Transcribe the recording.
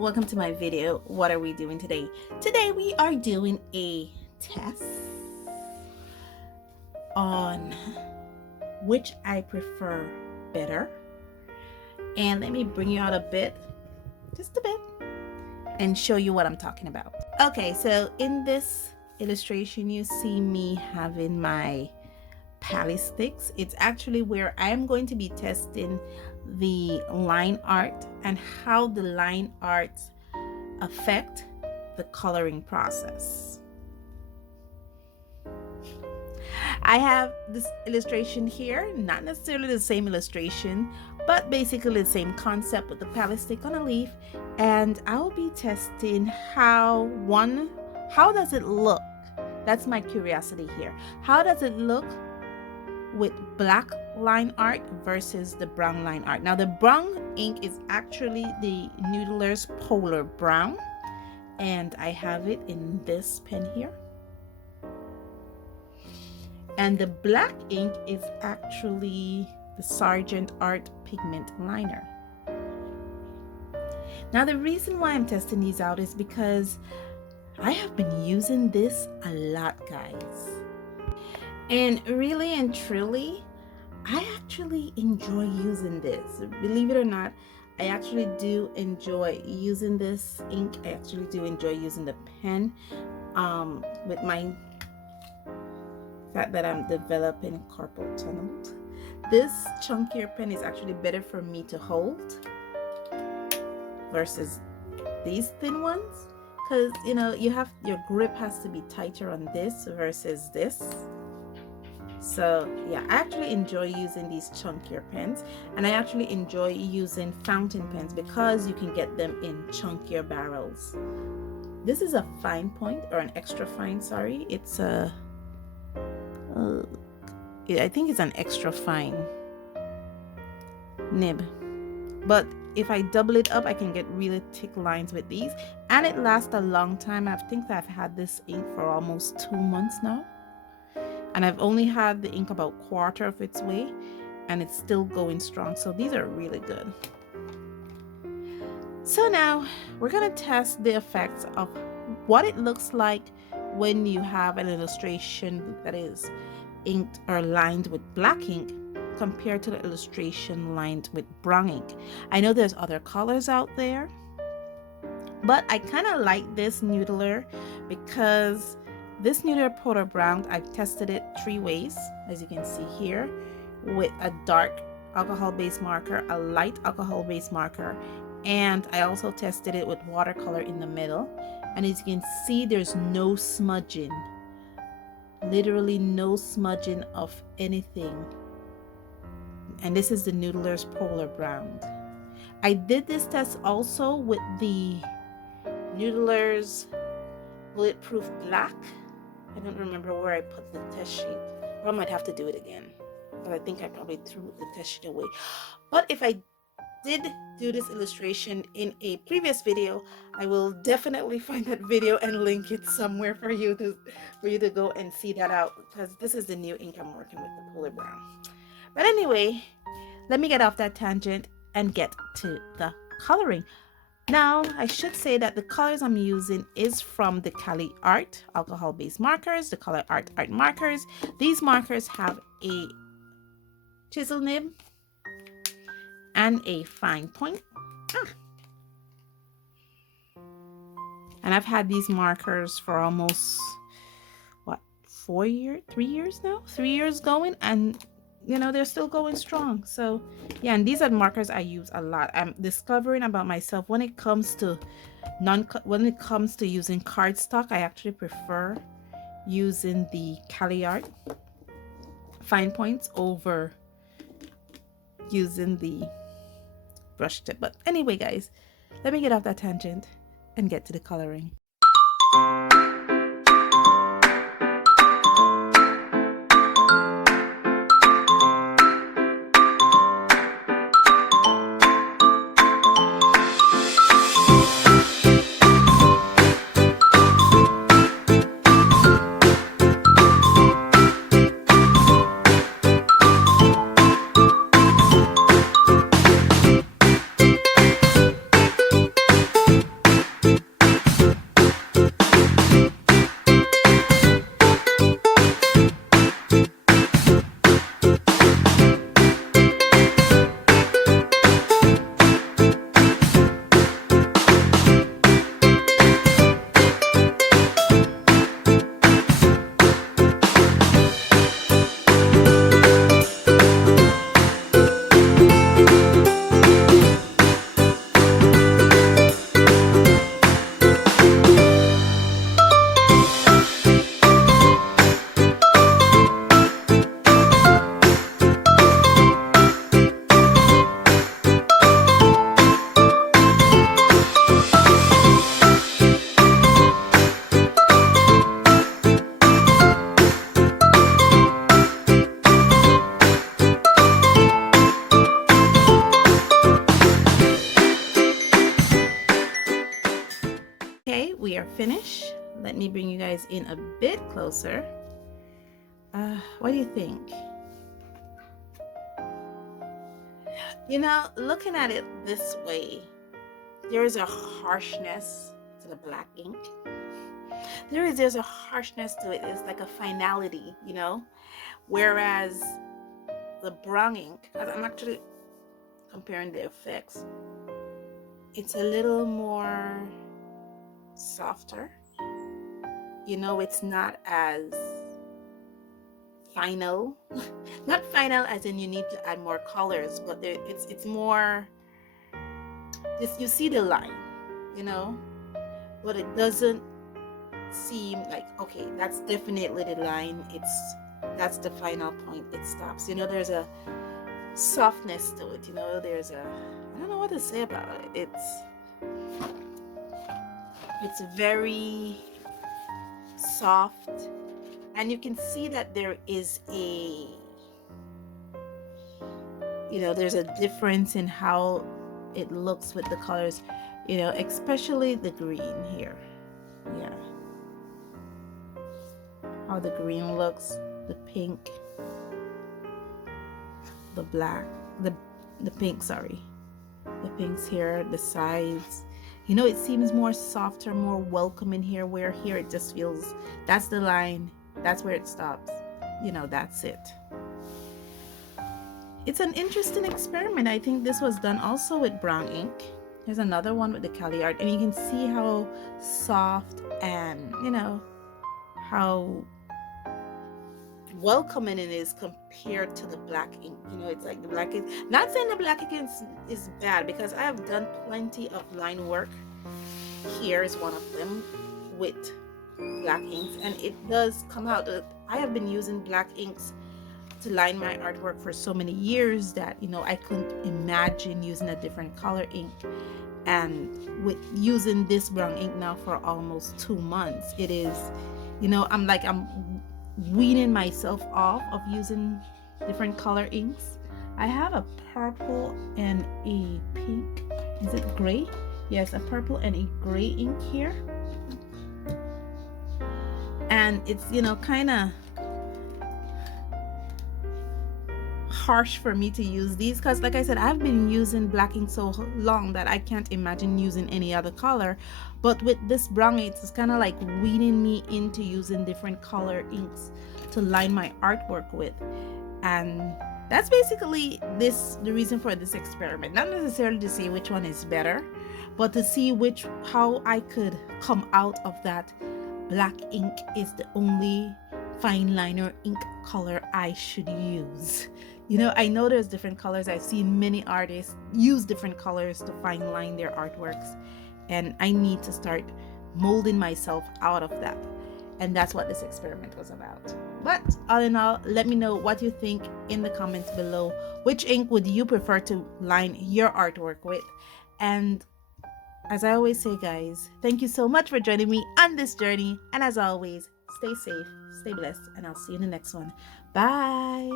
welcome to my video. What are we doing today? Today we are doing a test on which I prefer better. And let me bring you out a bit, just a bit, and show you what I'm talking about. Okay, so in this illustration you see me having my pally sticks. It's actually where I am going to be testing the line art and how the line arts affect the coloring process. I have this illustration here, not necessarily the same illustration, but basically the same concept with the pally stick on a leaf, and I'll be testing how does it look? That's my curiosity here. How does it look with black line art versus the brown line art? Now the brown ink is actually the Noodler's Polar Brown, and I have it in this pen here. And the black ink is actually the Sargent Art Pigment Liner. Now the reason why I'm testing these out is because I have been using this a lot, guys. And really and truly, I actually enjoy using this. Believe it or not, I actually do enjoy using this ink. I actually do enjoy using the pen with my fact that I'm developing carpal tunnel. This chunkier pen is actually better for me to hold versus these thin ones, because you know your grip has to be tighter on this versus this. So yeah, I actually enjoy using these chunkier pens, and I actually enjoy using fountain pens because you can get them in chunkier barrels. This is a fine point, or an extra fine, sorry. It's a I think it's an extra fine nib, but if I double it up I can get really thick lines with these, and it lasts a long time. I think that I've had this ink for almost 2 months now, and I've only had the ink about quarter of its way, and it's still going strong. So these are really good. So now we're gonna test the effects of what it looks like when you have an illustration that is inked or lined with black ink compared to the illustration lined with brown ink. I know there's other colors out there, but I kind of like this Noodler because this Noodler Polar Brown, I've tested it 3 ways, as you can see here, with a dark alcohol-based marker, a light alcohol-based marker, and I also tested it with watercolor in the middle. And as you can see, there's no smudging, literally no smudging of anything. And this is the Noodler's Polar Brown. I did this test also with the Noodler's Bulletproof Black. I don't remember where I put the test sheet. I might have to do it again, but I think I probably threw the test sheet away. But if I did do this illustration in a previous video, I will definitely find that video and link it somewhere for you to go and see that out, because this is the new ink I'm working with, the Polar Brown. But anyway, let me get off that tangent and get to the coloring. Now I should say that the colors I'm using is from the Cali Art alcohol-based markers, the Color Art markers. These markers have a chisel nib and a fine point. And I've had these markers for almost 3 years now, 3 years going, and you know they're still going strong. So yeah, and these are markers I use a lot. I'm discovering about myself when it comes to using cardstock, I actually prefer using the Cali Art fine points over using the brush tip. But anyway, guys, let me get off that tangent and get to the coloring. finish. Let me bring you guys in a bit closer. What do you think? You know, looking at it this way, there is a harshness to the black ink. There's a harshness to it. It's like a finality, you know? Whereas the brown ink, as I'm actually comparing the effects, it's a little more softer. You know, it's not as final. Not final as in you need to add more colors, but it's more, you see the line, you know, but it doesn't seem like, okay, that's definitely the line, that's the final point, it stops. You know, there's a softness to it, you know, there's a, I don't know what to say about it. It's very soft, and you can see that there is a, you know, there's a difference in how it looks with the colors, you know, especially the green here. Yeah, how the green looks, the pink, the black, the pink, sorry, the pinks here, the sides, you know, it seems more softer, more welcoming here, where here it just feels, that's the line, that's where it stops, you know, that's it. It's an interesting experiment. I think this was done also with brown ink. There's another one with the Cali art, and you can see how soft and, you know, how welcoming it is compared to the black ink. You know, it's like the black ink, not saying the black ink is bad, because I have done plenty of line work. Here is one of them with black inks, and it does come out. I have been using black inks to line my artwork for so many years that, you know, I couldn't imagine using a different color ink. And with using this brown ink now for almost 2 months, it is, you know, I'm weaning myself off of using different color inks. I have a purple and a pink, is it gray? Yes, a purple and a gray ink here, and it's, you know, kind of harsh for me to use these, because like I said, I've been using black ink so long that I can't imagine using any other color. But with this brown ink, it's kind of like weaning me into using different color inks to line my artwork with. And that's basically the reason for this experiment, not necessarily to see which one is better, but to see how I could come out of that black ink is the only fine liner ink color I should use. You know, I know there's different colors. I've seen many artists use different colors to fine line their artworks, and I need to start molding myself out of that. And that's what this experiment was about. But all in all, let me know what you think in the comments below. Which ink would you prefer to line your artwork with? And as I always say, guys, thank you so much for joining me on this journey. And as always, stay safe, stay blessed, and I'll see you in the next one. Bye.